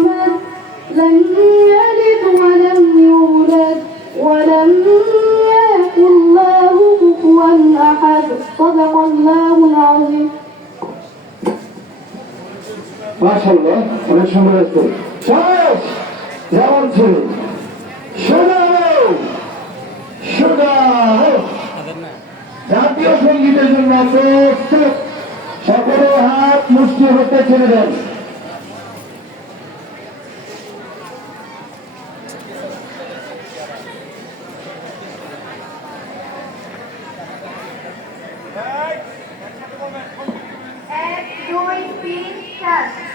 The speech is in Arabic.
الصمد لم يلد ولم يولد ولم يكن له كفوا أحد صدق الله العظيم মাশাল্লাহ অনেক সুন্দর আছে সবাই যেমন ছিল শোনাও শোনাও জাতীয় সঙ্গীতের জন্য প্রস্তুত সকলে হাত মুষ্টি হতে ছেড়ে দেন Yes.